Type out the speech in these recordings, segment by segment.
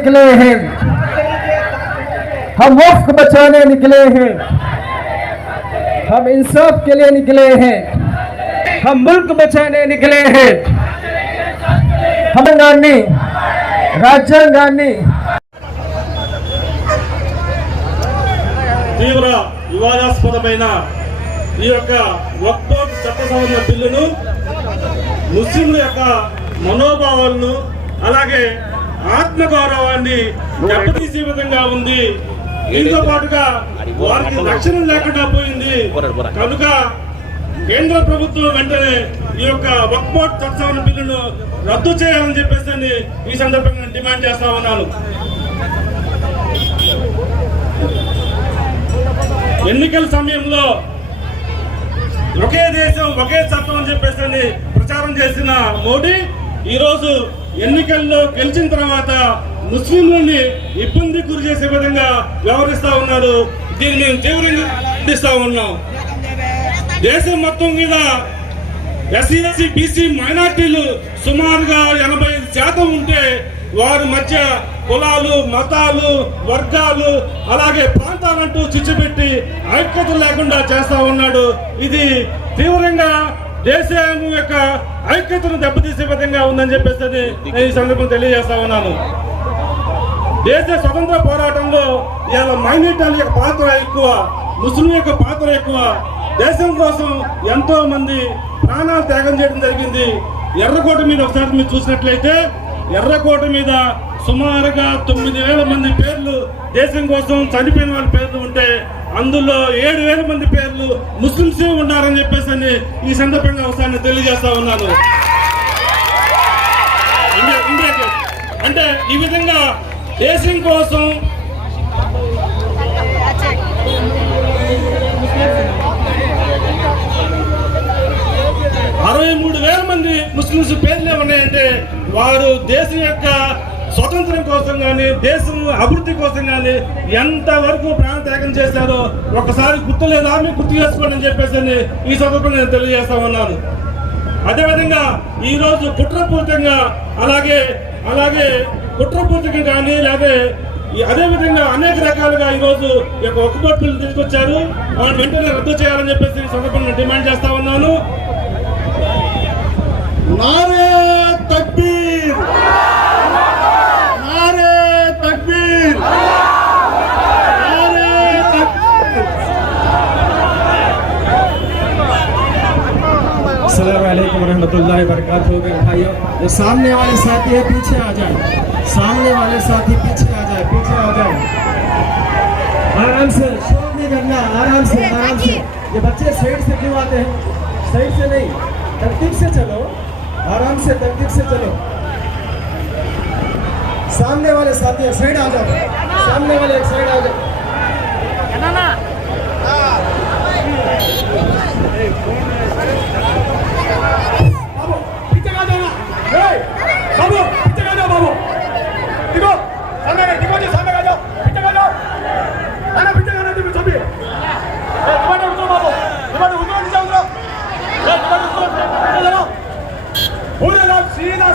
निकले हैं हम मुफ्त बचाने निकले हैं हम इंसाफ के लिए निकले हैं हम मुल्क बचाने निकले हैं రాజ్యాంగాన్ని రాజ్యాంగాన్ని తీవ్ర వివాదాస్పదమైన ఈ యొక్క వక్ఫ్ చట్ట సవరణ బిల్లును ముస్లింల యొక్క మనోభావాలను అలాగే ఆత్మగౌరవాన్ని దెబ్బతీసే విధంగా ఉంది. దీంతో పాటుగా వారికి రక్షణ లేకుండా పోయింది. కనుక కేంద్ర ప్రభుత్వం వెంటనే ఈ యొక్క వక్ఫ్ తత్సవన బిల్లును రద్దు చేయాలని చెప్పేసి ఈ సందర్భంగా డిమాండ్ చేస్తా ఉన్నాను. ఎన్నికల సమయంలో ఒకే దేశం ఒకే చట్టం అని చెప్పేసి ప్రచారం చేసిన మోడీ ఈరోజు ఎన్నికల్లో గెలిచిన తర్వాత ముస్లింలని ఇబ్బంది గురి చేసే విధంగా వ్యవహరిస్తా ఉన్నారు దీన్ని మేము తీవ్రంగా ఖండిస్తా ఉన్నాం. దేశం మొత్తం మీద ఎస్సీ ఎస్సీ బీసీ మైనార్టీలు సుమారుగా ఎనభై ఐదు శాతం ఉంటే వారి మధ్య కులాలు మతాలు వర్గాలు అలాగే ప్రాంతాలంటూ చిచ్చుపెట్టి ఐక్యత లేకుండా చేస్తా ఉన్నాడు. ఇది తీవ్రంగా దేశాంగం యొక్క ఐక్యతను దెబ్బతీసే విధంగా ఉందని చెప్పేసి నేను ఈ సందర్భం తెలియజేస్తా ఉన్నాను. దేశ స్వతంత్ర పోరాటంలో ఇవాళ మైనార్టీల యొక్క పాత్ర ఎక్కువ ముస్లిం యొక్క పాత్ర ఎక్కువ. దేశం కోసం ఎంతో మంది ప్రాణాలు త్యాగం చేయడం జరిగింది. ఎర్రకోట మీద ఒకసారి మీరు చూసినట్లయితే ఎర్రకోట మీద సుమారుగా తొమ్మిది వేల మంది పేర్లు దేశం కోసం చనిపోయిన వాళ్ళ పేర్లు ఉంటే అందులో ఏడు వేల మంది పేర్లు ముస్లింసే ఉన్నారని చెప్పేసి అని ఈ సందర్భంగా ఒకసారి తెలియజేస్తా ఉన్నాను. అంటే ఈ విధంగా దేశం కోసం అరవై మూడు వేల మంది ముస్లింస్ పేర్లే ఉన్నాయంటే వారు దేశం యొక్క స్వాతంత్రం కోసం కానీ దేశం అభివృద్ధి కోసం కానీ ఎంత వరకు ప్రాణ త్యాగం చేశారో ఒకసారి గుర్తులేదా? మీకు గుర్తు చేసుకోండి అని చెప్పేసి అని ఈ సందర్భంగా నేను తెలియజేస్తా ఉన్నాను. అదేవిధంగా ఈరోజు రోజు కుట్రపూరితంగా అలాగే అలాగే కుట్రపూరితంగా కానీ లేదా అదేవిధంగా అనేక రకాలుగా ఈరోజు ఈ యొక్క ఒక్కబొట్టులు తీసుకొచ్చారు. వాటిని వెంటనే రద్దు చేయాలని చెప్పేసి ఈ సందర్భంగా డిమాండ్ చేస్తా ఉన్నాను. నారే తప్పి वरहमतुल्लाहि वबरकातुहू मेरे भाइयों। जो सामने वाले साथी है पीछे आ जाए। सामने वाले साथी पीछे आ जाए पीछे आ जाए। आराम से शोर नहीं करना आराम से आराम से। ये बच्चे साइड से क्यों आते हैं? साइड से नहीं तरतीब से चलो। आराम से तरतीब से चलो। सामने वाले साथी है साइड आ जाओ। सामने वाले एक साइड आ जाओ।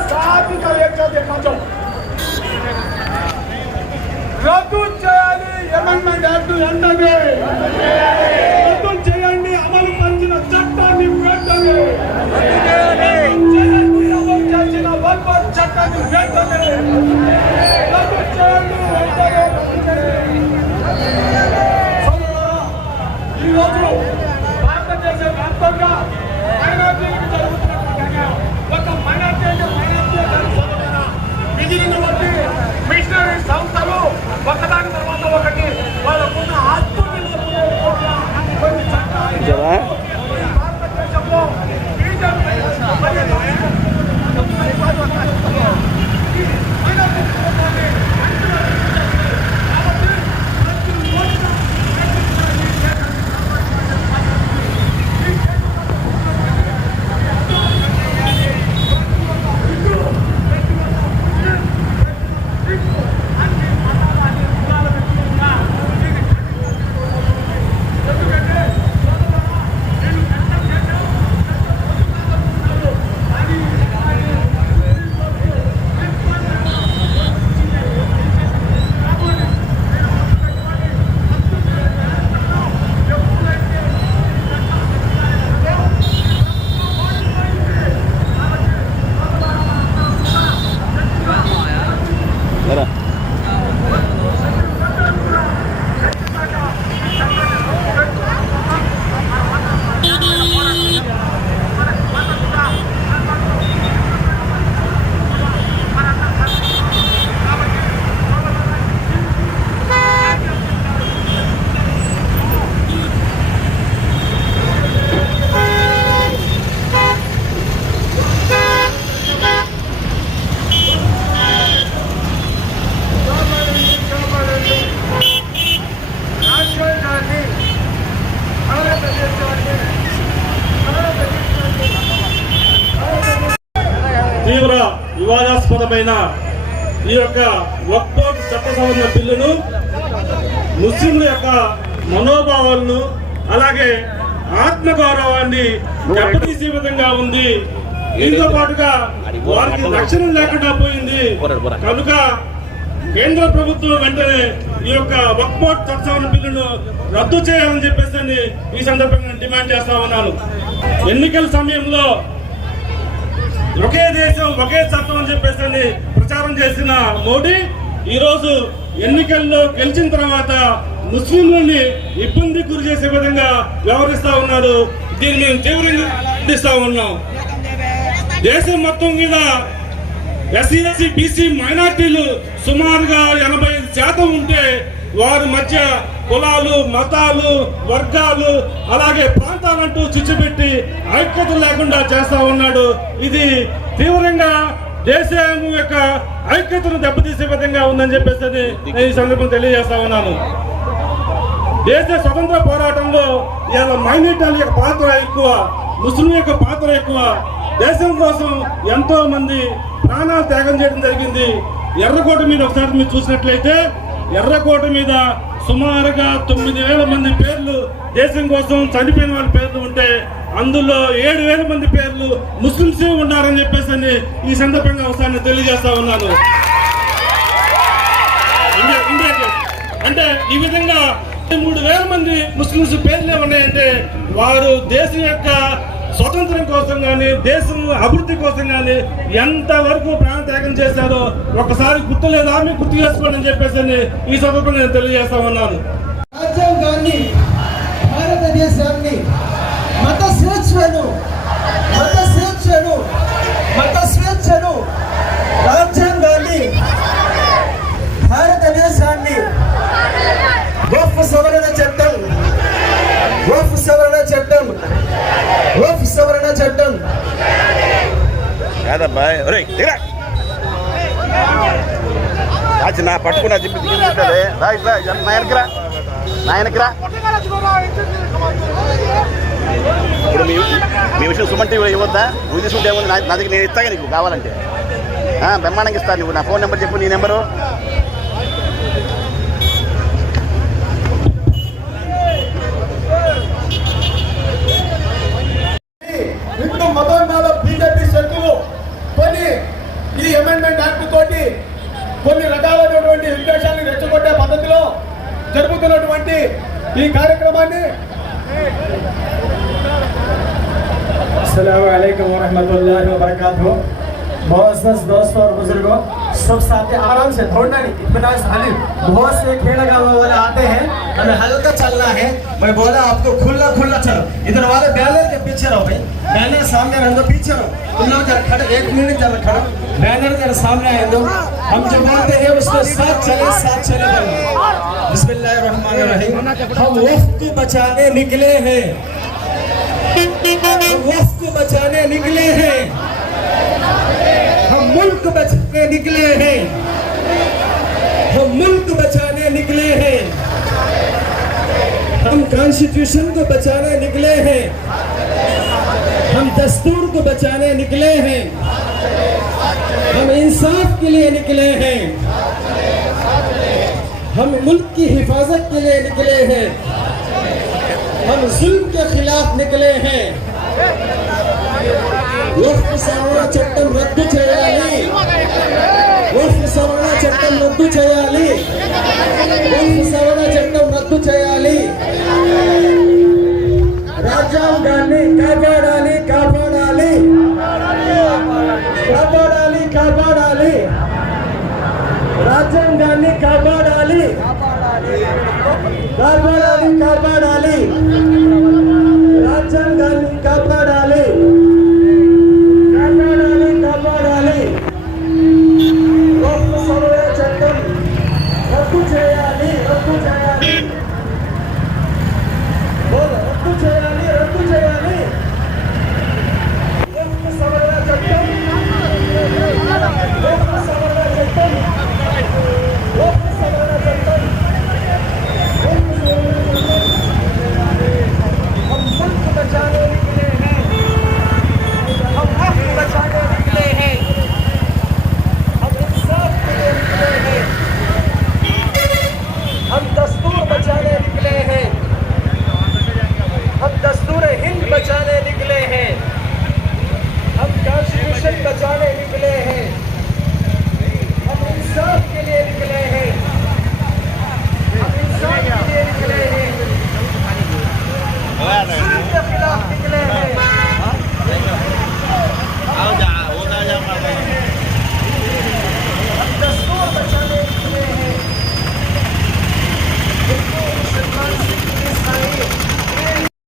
స్థాపిత ఏకజాతీయ మంచం రద్దు చేయాలి. అమెండ్మెంట్ యాక్ట్ వెంటనే రద్దు చేయండి అమలు పరిచిన చట్టాన్ని వెంటనే చేసిన వన్ చట్టాన్ని যারা పైన ఈ యొక్క వక్ఫ్ చట్ట సవరణ బిల్లును ముస్లింల యొక్క మనోభావాలను అలాగే ఆత్మగౌరవాన్ని దెబ్బతీసే విధంగా ఉంది. దీంతో పాటుగా వారికి రక్షణ లేకుండా పోయింది. కనుక కేంద్ర ప్రభుత్వం వెంటనే ఈ యొక్క వక్ఫ్ చట్టసవరణ బిల్లును రద్దు చేయాలని చెప్పేసి ఈ సందర్భంగా డిమాండ్ చేస్తా ఉన్నాను. ఎన్నికల సమయంలో ఒకే దేశం ఒకే చట్టం అని చెప్పేసి ప్రచారం చేసిన మోడీ ఈరోజు ఎన్నికల్లో గెలిచిన తర్వాత ముస్లింలని ఇబ్బంది గురి చేసే విధంగా వ్యవహరిస్తా ఉన్నారు. దీన్ని మేము తీవ్రంగా ఖండిస్తా ఉన్నాం. దేశం మొత్తం మీద ఎస్సీ ఎస్సీ బీసీ మైనార్టీలు సుమారుగా ఎనభై ఐదు శాతం ఉంటే వారి మధ్య కులాలు మతాలు వర్గాలు అలాగే అంటూ చిచ్చుపెట్టి ఐక్యత లేకుండా చేస్తా ఉన్నాడు. ఇది తీవ్రంగా దేశం యొక్క ఐక్యతను దెబ్బతీసే విధంగా ఉందని చెప్పేసి నేను ఈ సందర్భం తెలియజేస్తా ఉన్నాను. దేశ స్వతంత్ర పోరాటంలో ఇలా మైనార్టీల యొక్క పాత్ర ఎక్కువ ముస్లిం యొక్క పాత్ర ఎక్కువ. దేశం కోసం ఎంతో మంది ప్రాణాలు త్యాగం చేయడం జరిగింది. ఎర్రకోట మీద ఒకసారి మీరు చూసినట్లయితే ఎర్రకోట మీద సుమారుగా తొమ్మిది వేల మంది పేర్లు దేశం కోసం చనిపోయిన వాళ్ళ పేర్లు ఉంటే అందులో ఏడు వేల మంది పేర్లు ముస్లింసే ఉన్నారని చెప్పేసి అని ఈ సందర్భంగా ఒకసారి తెలియజేస్తా ఉన్నాను. అంటే ఈ విధంగా మూడు వేల మంది ముస్లింస్ పేర్లు ఉన్నాయంటే వారు దేశం యొక్క స్వతంత్రం కోసం కానీ దేశం అభివృద్ధి కోసం కానీ ఎంత వరకు ప్రాణత్యాగం చేశారో ఒకసారి గుర్తు లేదా మీకు గుర్తు చేసుకోండి అని చెప్పేసి ఈ సందర్భంగా నేను తెలియజేస్తా ఉన్నాను. రాజ్యాంగాన్ని భారతదేశాన్ని మత స్వేచ్ఛను మత స్వేచ్ఛను చట్టం. కాదబ్బా ఒరే దిగరా. రాజు నా పట్టుకున్నా చెప్పి దిగుతుంది రా ఇట్లా నా నా ఇప్పుడు మీ మీ విషయం సుమన్ టీవీలో ఇవ్వద్దా? నువ్వు తీసుకుంటే నా దగ్గర నేను ఇస్తాగా నీకు కావాలంటే. ఆ, బ్రహ్మాండంగా ఇస్తాను నువ్వు. నా ఫోన్ నెంబర్ చెప్పు నీ నెంబరు. అమెండ్మెంట్ యాక్ట్ తోటి కొన్ని రకాలైనటువంటి ఉద్దేశాలను రెచ్చగొట్టే పద్ధతిలో జరుపుతున్నటువంటి ఈ కార్యక్రమాన్ని अस्सलाम वरहमतुल्लाहि वबरकातुहू मोअज़्ज़ज़ दोस्तों और बुजुर्गों सब साथी आराम से दौड़ना नहीं इतना साली बहुत से खेल गाँव वाले आते हमें हल्का चलना है। मैं बोला आपको खुला खुला चलो। इधर वाले बैनर के पीछे रहो भाई। बैनर सामने रहो पीछे रहो। तुम लोग जरा खड़े एक मिनट जरा खड़ो। बैनर जरा सामने आए दो। हम जो बोलते हैं उसको साथ चले साथ चले बिस्मिल्लाहिर्रहमानिर्रहीम। हम वक्त को बचाने निकले हैं। वक्त को बचाने निकले हैं। हम मुल्क बचाने निकले हैं हम मुल्क बचाने निकले हैं हम कॉन्स्टिट्यूशन को बचाने निकले हैं। हम दस्तूर को बचाने निकले हैं। हम इंसाफ के लिए निकले हैं। हम मुल्क की हिफाजत के लिए निकले हैं। हम जुल्म के खिलाफ निकले हैं। चट्टम रद्द चेहरा नहीं? సవరణ చట్టం రద్దు చేయాలి. సవరణ చట్టం రద్దు చేయాలి. రాజ్యాంగాన్ని కాపాడాలి కాపాడాలి. కాపాడాలి కాపాడాలి. రాజ్యాంగాన్ని కాపాడాలి. కాపాడాలి కాపాడాలి. రాజ్యాంగాన్ని కాపాడాలి కాపాడాలి. बचाने निकले हैं। हम कॉन्स्टिट्यूशन बचाने निकले